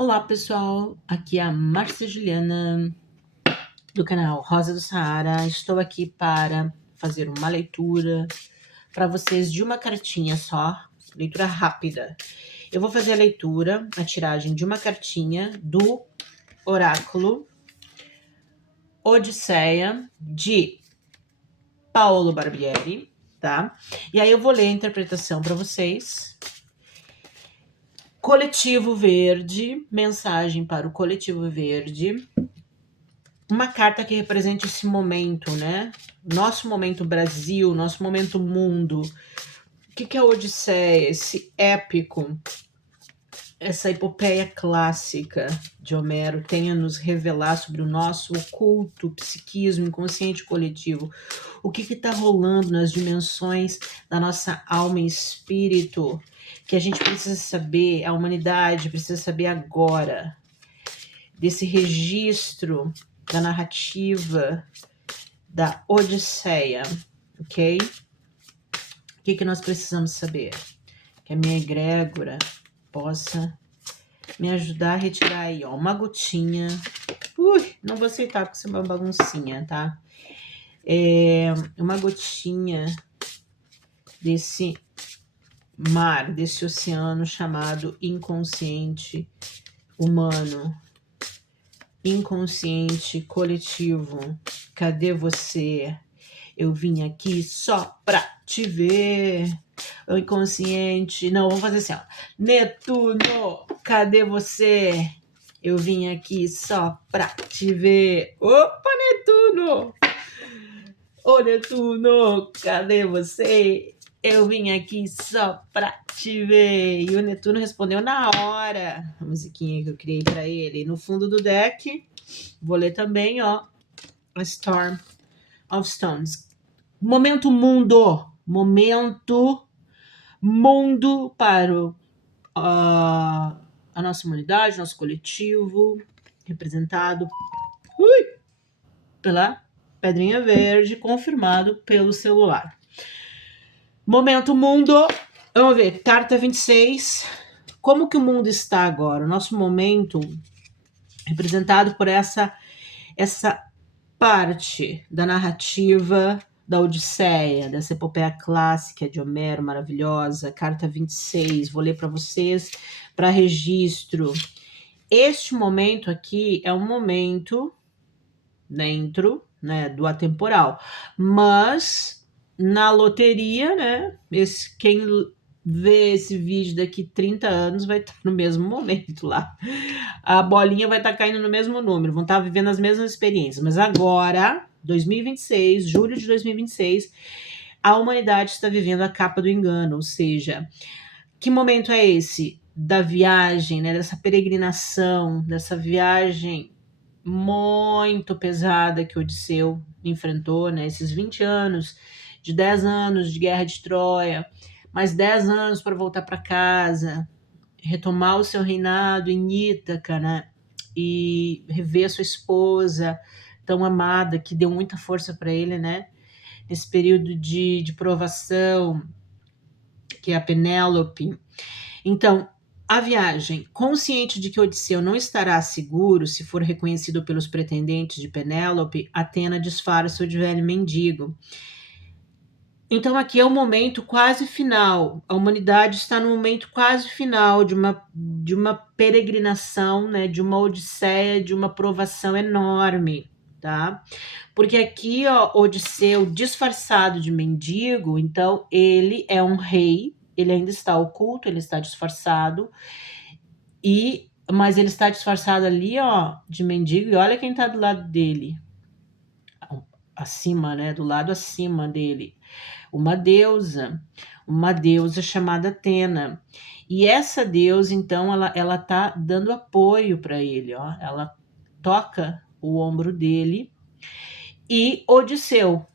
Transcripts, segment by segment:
Olá pessoal, aqui é a Márcia Juliana do canal Rosa do Saara. Estou aqui para fazer uma leitura para vocês de uma cartinha só, leitura rápida. Eu vou fazer a leitura, a tiragem de uma cartinha do oráculo Odisseia de Paolo Barbieri, tá? E aí eu vou ler a interpretação para vocês. Coletivo Verde, mensagem para o Coletivo Verde. Uma carta que represente esse momento, né? Nosso momento Brasil, nosso momento mundo. O que é a Odisseia? Esse épico, essa epopeia clássica de Homero tem a nos revelar sobre o nosso oculto, psiquismo, inconsciente coletivo. O que está rolando nas dimensões da nossa alma e espírito, que a gente precisa saber, a humanidade precisa saber agora, desse registro da narrativa da Odisseia, ok? O que nós precisamos saber? Que a minha egrégora possa me ajudar a retirar aí, ó, uma gotinha. Não vou aceitar porque isso é uma baguncinha, tá? Uma gotinha desse mar, desse oceano chamado inconsciente humano, inconsciente coletivo. Cadê você? Eu vim aqui só pra te ver. O inconsciente. Não, vamos fazer assim, ó. Netuno, cadê você? Eu vim aqui só pra te ver. Opa, Netuno! Ô, Netuno, cadê você? Eu vim aqui só pra te ver. E o Netuno respondeu na hora. A musiquinha que eu criei pra ele. No fundo do deck, vou ler também, ó. A Storm of Stones. Momento mundo para a nossa humanidade, nosso coletivo, representado pela pedrinha verde, confirmado pelo celular. Momento mundo, vamos ver, carta 26. Como que o mundo está agora? O nosso momento, representado por essa parte da narrativa da Odisseia, dessa epopeia clássica de Homero, maravilhosa, carta 26, vou ler para vocês, para registro. Este momento aqui é um momento dentro, né, do atemporal, mas na loteria, né, quem vê esse vídeo daqui 30 anos vai estar no mesmo momento lá. A bolinha vai estar caindo no mesmo número, vão estar vivendo as mesmas experiências, mas agora 2026, julho de 2026, a humanidade está vivendo a capa do engano, ou seja, que momento é esse? Da viagem, né? Dessa peregrinação, dessa viagem muito pesada que Odisseu enfrentou, né? Esses 20 anos, de 10 anos de guerra de Troia, mais 10 anos para voltar para casa, retomar o seu reinado em Ítaca, né? E rever a sua esposa tão amada, que deu muita força para ele, né? Nesse período de provação, que é a Penélope. Então, a viagem, consciente de que Odisseu não estará seguro se for reconhecido pelos pretendentes de Penélope, Atena disfarça-o de velho mendigo. Então, aqui é o momento quase final. A humanidade está no momento quase final de uma peregrinação, né, de uma odisseia, de uma provação enorme, tá? Porque aqui, ó, Odisseu disfarçado de mendigo, então ele é um rei, ele ainda está oculto, ele está disfarçado, mas ele está disfarçado ali, ó, de mendigo, e olha quem está do lado dele, acima, né, do lado acima dele. Uma deusa chamada Atena. E essa deusa, então, ela tá dando apoio para ele, ó. Ela toca o ombro dele. E Odisseu,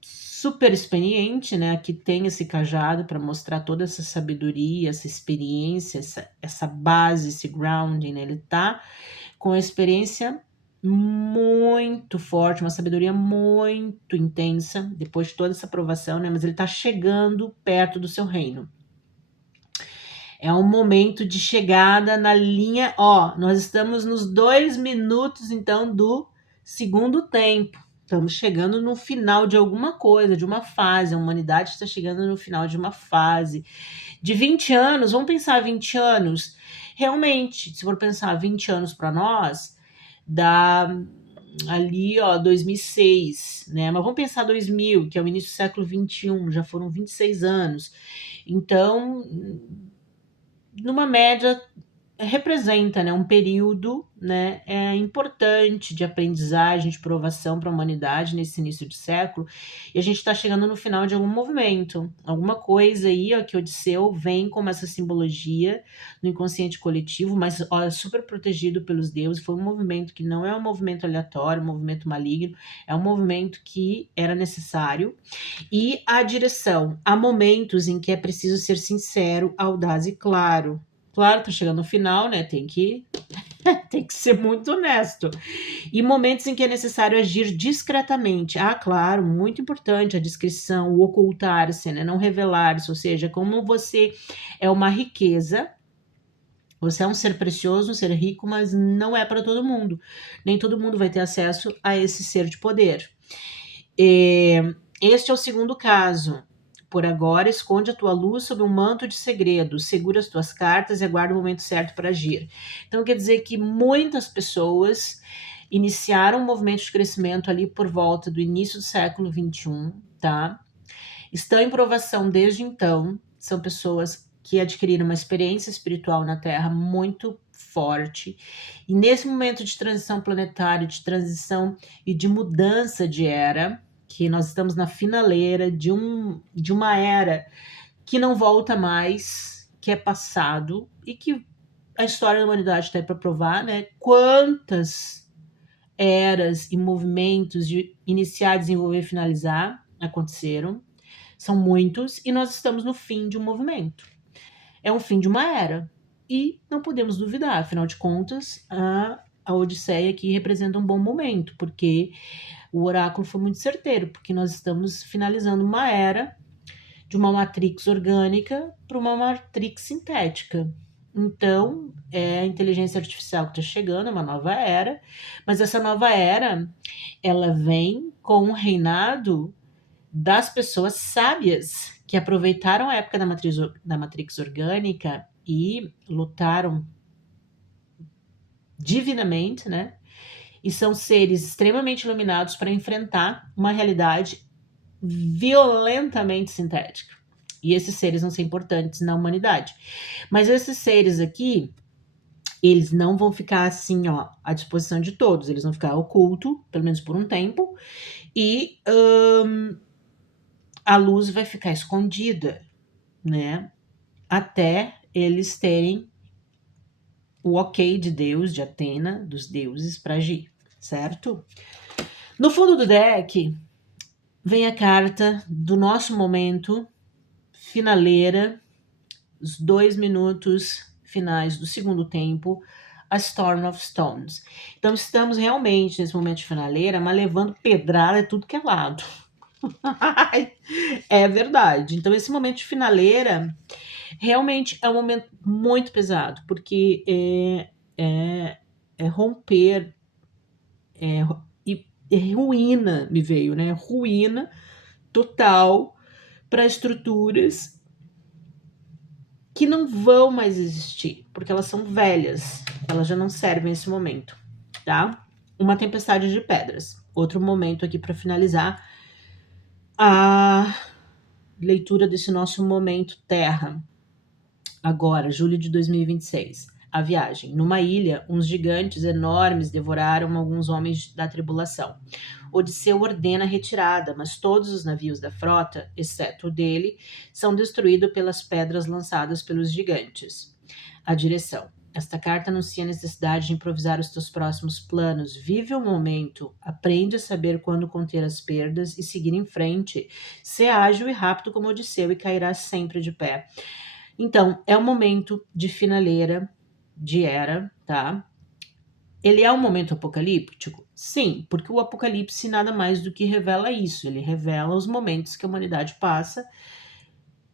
super experiente, né, que tem esse cajado para mostrar toda essa sabedoria, essa experiência, essa base, esse grounding, né? Ele tá com a experiência muito forte, uma sabedoria muito intensa, depois de toda essa provação, né? Mas ele está chegando perto do seu reino. É um momento de chegada na linha, ó, nós estamos nos 2 minutos, então, do segundo tempo. Estamos chegando no final de alguma coisa, de uma fase. A humanidade está chegando no final de uma fase. De 20 anos, vamos pensar 20 anos. Realmente, se for pensar 20 anos para nós, dá ali, ó, 2006, né? Mas vamos pensar 2000, que é o início do século 21, já foram 26 anos. Então, numa média, representa, né, um período, né, importante de aprendizagem, de provação para a humanidade nesse início de século, e a gente está chegando no final de algum movimento, alguma coisa aí, ó, que Odisseu vem como essa simbologia no inconsciente coletivo, mas ó, é super protegido pelos deuses. Foi um movimento que não é um movimento aleatório, um movimento maligno, é um movimento que era necessário. E a direção, há momentos em que é preciso ser sincero, audaz e claro. Claro, tá chegando no final, né? Tem que ser muito honesto. E momentos em que é necessário agir discretamente. Ah, claro, muito importante a discrição, o ocultar-se, né? Não revelar-se, ou seja, como você é uma riqueza, você é um ser precioso, um ser rico, mas não é para todo mundo. Nem todo mundo vai ter acesso a esse ser de poder. Este é o segundo caso. Por agora, esconde a tua luz sob um manto de segredo, segura as tuas cartas e aguarda o momento certo para agir. Então, quer dizer que muitas pessoas iniciaram um movimento de crescimento ali por volta do início do século XXI, tá? Estão em provação desde então, são pessoas que adquiriram uma experiência espiritual na Terra muito forte, e nesse momento de transição planetária, de transição e de mudança de era, que nós estamos na finaleira de uma era que não volta mais, que é passado, e que a história da humanidade está aí para provar, né? Quantas eras e movimentos de iniciar, desenvolver e finalizar aconteceram. São muitos, e nós estamos no fim de um movimento. É um fim de uma era. E não podemos duvidar, afinal de contas, a Odisseia aqui representa um bom momento, porque o oráculo foi muito certeiro, porque nós estamos finalizando uma era de uma matrix orgânica para uma matrix sintética. Então, é a inteligência artificial que está chegando, é uma nova era, mas essa nova era, ela vem com um reinado das pessoas sábias que aproveitaram a época da matrix orgânica e lutaram divinamente, né? E são seres extremamente iluminados para enfrentar uma realidade violentamente sintética. E esses seres vão ser importantes na humanidade. Mas esses seres aqui, eles não vão ficar assim, ó, à disposição de todos. Eles vão ficar oculto, pelo menos por um tempo. E a luz vai ficar escondida, né? Até eles terem o ok de Deus, de Atena, dos deuses, para agir, certo? No fundo do deck, vem a carta do nosso momento finaleira, os 2 minutos finais do segundo tempo, a Storm of Stones. Então, estamos realmente nesse momento de finaleira, mas levando pedrada de tudo que é lado. É verdade. Então, esse momento de finaleira realmente é um momento muito pesado, porque é romper, e ruína me veio, né? Ruína total para estruturas que não vão mais existir, porque elas são velhas, elas já não servem nesse momento, tá? Uma tempestade de pedras. Outro momento aqui para finalizar a leitura desse nosso momento Terra. Agora, julho de 2026. A viagem. Numa ilha, uns gigantes enormes devoraram alguns homens da tribulação. Odisseu ordena a retirada, mas todos os navios da frota, exceto o dele, são destruídos pelas pedras lançadas pelos gigantes. A direção. Esta carta anuncia a necessidade de improvisar os teus próximos planos. Vive o momento, aprende a saber quando conter as perdas e seguir em frente. Sê ágil e rápido como Odisseu e cairás sempre de pé. Então, é um momento de finaleira, de era, tá? Ele é um momento apocalíptico? Sim, porque o apocalipse nada mais do que revela isso. Ele revela os momentos que a humanidade passa,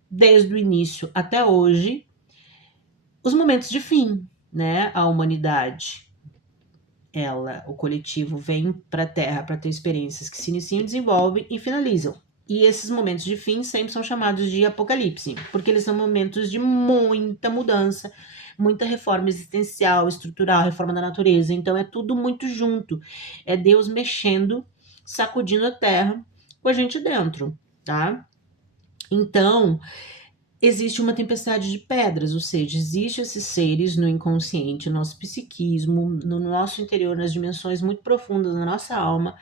desde o início até hoje, os momentos de fim, né? A humanidade, o coletivo vem para a Terra para ter experiências que se iniciam, desenvolvem e finalizam. E esses momentos de fim sempre são chamados de apocalipse, porque eles são momentos de muita mudança, muita reforma existencial, estrutural, reforma da natureza. Então é tudo muito junto. É Deus mexendo, sacudindo a Terra com a gente dentro, tá? Então, existe uma tempestade de pedras, ou seja, existem esses seres no inconsciente, no nosso psiquismo, no nosso interior, nas dimensões muito profundas da nossa alma,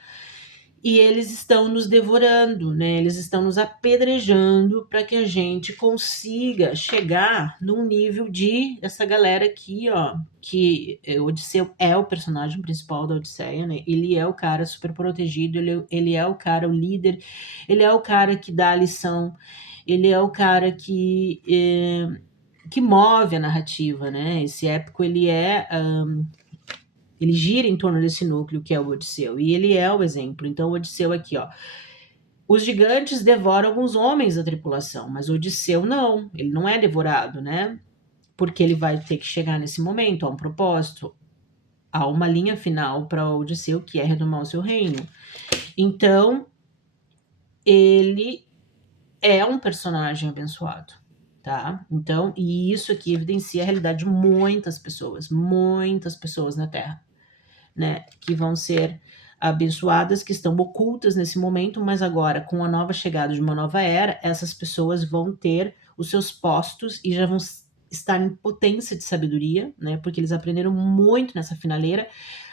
e eles estão nos devorando, né? Eles estão nos apedrejando para que a gente consiga chegar num nível de essa galera aqui, ó, que Odisseu é o personagem principal da Odisseia, né? Ele é o cara super protegido, ele é o cara, o líder, ele é o cara que dá a lição, ele é o cara que move a narrativa, né? Esse épico, ele gira em torno desse núcleo que é o Odisseu, e ele é o exemplo. Então, o Odisseu aqui, ó. Os gigantes devoram alguns homens da tripulação, mas o Odisseu não, ele não é devorado, né? Porque ele vai ter que chegar nesse momento, há um propósito, há uma linha final para o Odisseu, que é retomar o seu reino. Então, ele é um personagem abençoado, tá? Então, e isso aqui evidencia a realidade de muitas pessoas na Terra, né? Que vão ser abençoadas, que estão ocultas nesse momento, mas agora, com a nova chegada de uma nova era, essas pessoas vão ter os seus postos e já vão estar em potência de sabedoria, né? Porque eles aprenderam muito nessa finaleira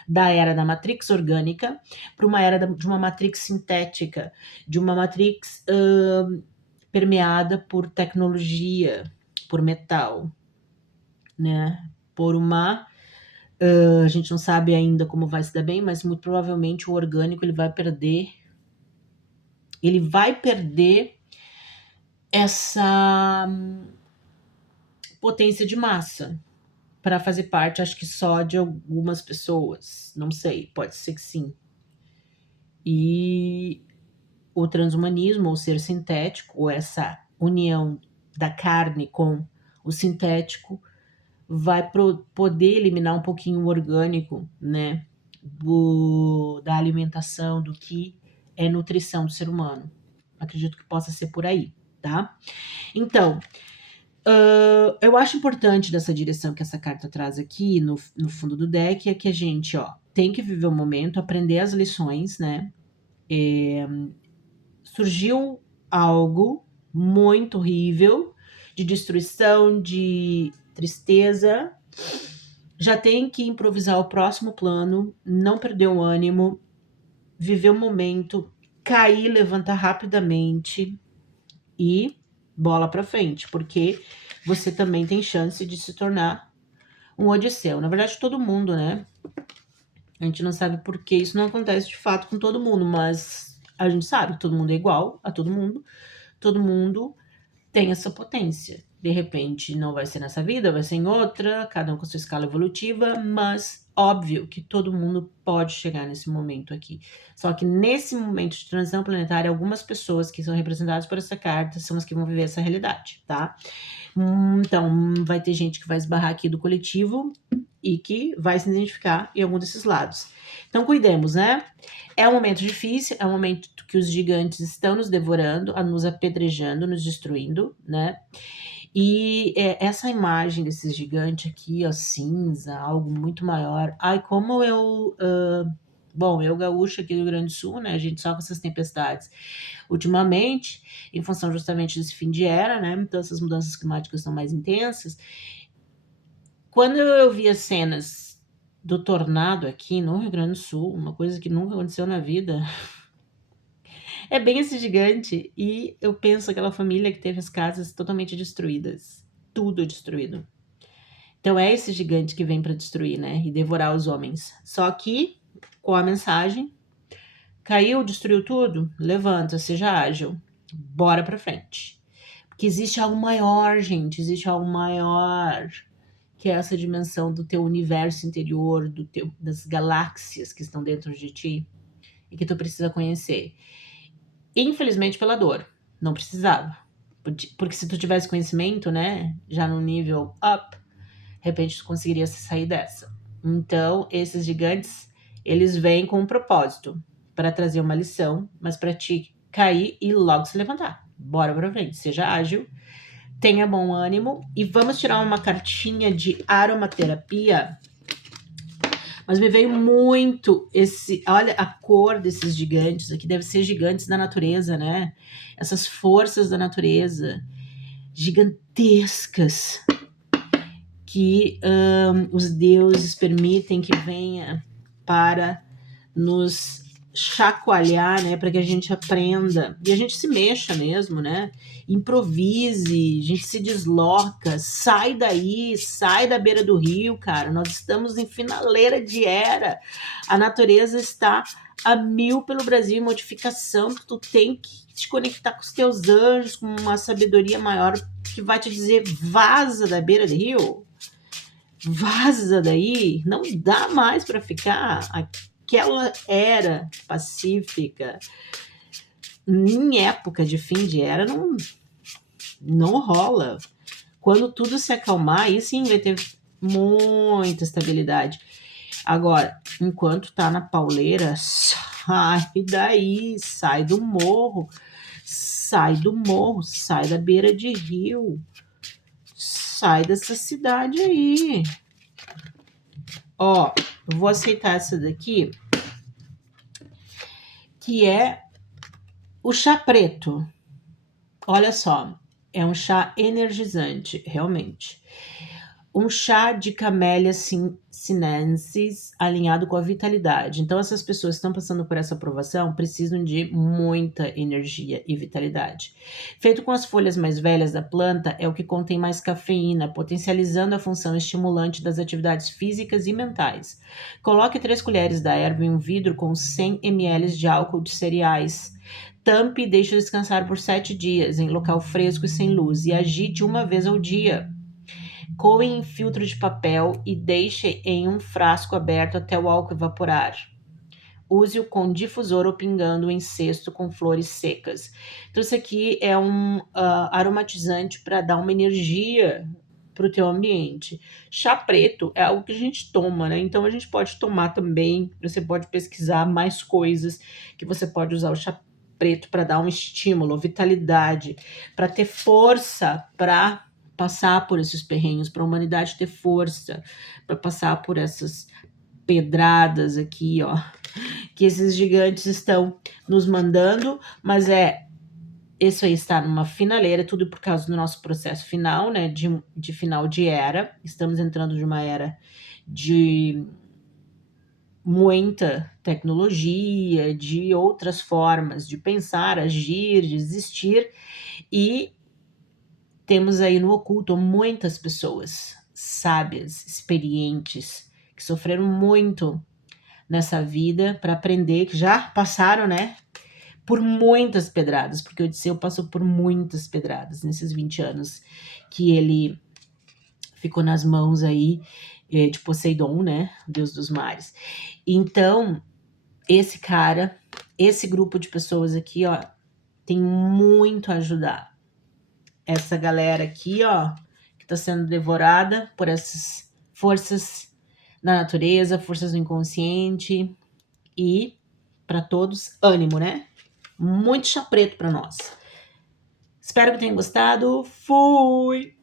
da era da matrix orgânica para uma era de uma matrix sintética, de uma matrix permeada por tecnologia, por metal, né? Por uma a gente não sabe ainda como vai se dar bem, mas muito provavelmente o orgânico ele vai perder essa potência de massa para fazer parte, acho que só de algumas pessoas, não sei, pode ser que sim. E o transhumanismo, ou ser sintético, ou essa união da carne com o sintético, vai poder eliminar um pouquinho o orgânico, né, da alimentação, do que é nutrição do ser humano. Acredito que possa ser por aí, tá? Então, eu acho importante dessa direção que essa carta traz aqui no fundo do deck, é que a gente, ó, tem que viver o momento, aprender as lições, né? Surgiu algo muito horrível, de destruição, de tristeza, já tem que improvisar o próximo plano, não perder o ânimo, viver o momento, cair, levantar rapidamente e bola para frente, porque você também tem chance de se tornar um Odisseu. Na verdade, todo mundo, né? A gente não sabe por que isso não acontece de fato com todo mundo, mas a gente sabe que todo mundo é igual a todo mundo tem essa potência. De repente, não vai ser nessa vida, vai ser em outra, cada um com sua escala evolutiva, mas óbvio que todo mundo pode chegar nesse momento aqui. Só que nesse momento de transição planetária, algumas pessoas que são representadas por essa carta são as que vão viver essa realidade, tá? Então, vai ter gente que vai esbarrar aqui do coletivo e que vai se identificar em algum desses lados. Então, cuidemos, né? É um momento difícil, é um momento que os gigantes estão nos devorando, nos apedrejando, nos destruindo, né? E essa imagem desse gigante aqui, ó, cinza, algo muito maior. Ai, como bom, eu gaúcho aqui do Rio Grande do Sul, né? A gente só com essas tempestades. Ultimamente, em função justamente desse fim de era, né? Então essas mudanças climáticas são mais intensas. Quando eu vi as cenas do tornado aqui no Rio Grande do Sul, uma coisa que nunca aconteceu na vida, é bem esse gigante. E eu penso aquela família que teve as casas totalmente destruídas. Tudo destruído. Então é esse gigante que vem para destruir, né? E devorar os homens. Só que, com a mensagem, caiu, destruiu tudo? Levanta, seja ágil. Bora pra frente. Porque existe algo maior, gente. Existe algo maior. Que é essa dimensão do teu universo interior, das galáxias que estão dentro de ti. E que tu precisa conhecer. Infelizmente pela dor. Não precisava. Porque se tu tivesse conhecimento, né? Já no nível up, repente tu conseguiria sair dessa. Então, esses gigantes, eles vêm com um propósito, para trazer uma lição, mas para ti cair e logo se levantar. Bora pra frente, seja ágil, tenha bom ânimo e vamos tirar uma cartinha de aromaterapia. Mas me veio muito olha a cor desses gigantes aqui, deve ser gigantes da natureza, né? Essas forças da natureza gigantescas que os deuses permitem que venha para nos chacoalhar, né, para que a gente aprenda e a gente se mexa mesmo, né? Improvise, a gente se desloca, sai daí, sai da beira do rio, cara. Nós estamos em finaleira de era. A natureza está a mil pelo Brasil em modificação. Tu tem que te conectar com os teus anjos, com uma sabedoria maior que vai te dizer vaza da beira do rio. Vaza daí, não dá mais para ficar. Aquela era pacífica, em época de fim de era, não rola. Quando tudo se acalmar, aí sim vai ter muita estabilidade. Agora, enquanto tá na pauleira, sai daí, sai do morro, sai da beira de rio, sai dessa cidade aí. Ó, eu vou aceitar essa daqui, que é o chá preto. Olha só, é um chá energizante, realmente. Um chá de Camellia sinensis alinhado com a vitalidade. Então, essas pessoas que estão passando por essa aprovação precisam de muita energia e vitalidade. Feito com as folhas mais velhas da planta, é o que contém mais cafeína, potencializando a função estimulante das atividades físicas e mentais. Coloque 3 colheres da erva em um vidro com 100 ml de álcool de cereais. Tampe e deixe descansar por 7 dias em local fresco e sem luz e agite uma vez ao dia. Coe em filtro de papel e deixe em um frasco aberto até o álcool evaporar. Use-o com difusor ou pingando em cesto com flores secas. Então, isso aqui é um aromatizante para dar uma energia para o teu ambiente. Chá preto é algo que a gente toma, né? Então, a gente pode tomar também. Você pode pesquisar mais coisas que você pode usar o chá preto para dar um estímulo, vitalidade, para ter força para passar por esses perrengues, para a humanidade ter força para passar por essas pedradas aqui, ó, que esses gigantes estão nos mandando, mas isso aí está numa finaleira, tudo por causa do nosso processo final, né, de final de era. Estamos entrando de uma era de muita tecnologia, de outras formas de pensar, agir, de existir, e temos aí no oculto muitas pessoas sábias, experientes, que sofreram muito nessa vida para aprender, que já passaram, né, por muitas pedradas, porque o Odisseu passou por muitas pedradas nesses 20 anos que ele ficou nas mãos aí de Poseidon, né, deus dos mares. Então, esse grupo de pessoas aqui, ó, tem muito a ajudar essa galera aqui, ó, que está sendo devorada por essas forças da natureza, forças do inconsciente. E para todos, ânimo, né? Muito chá preto para nós. Espero que tenham gostado. Fui!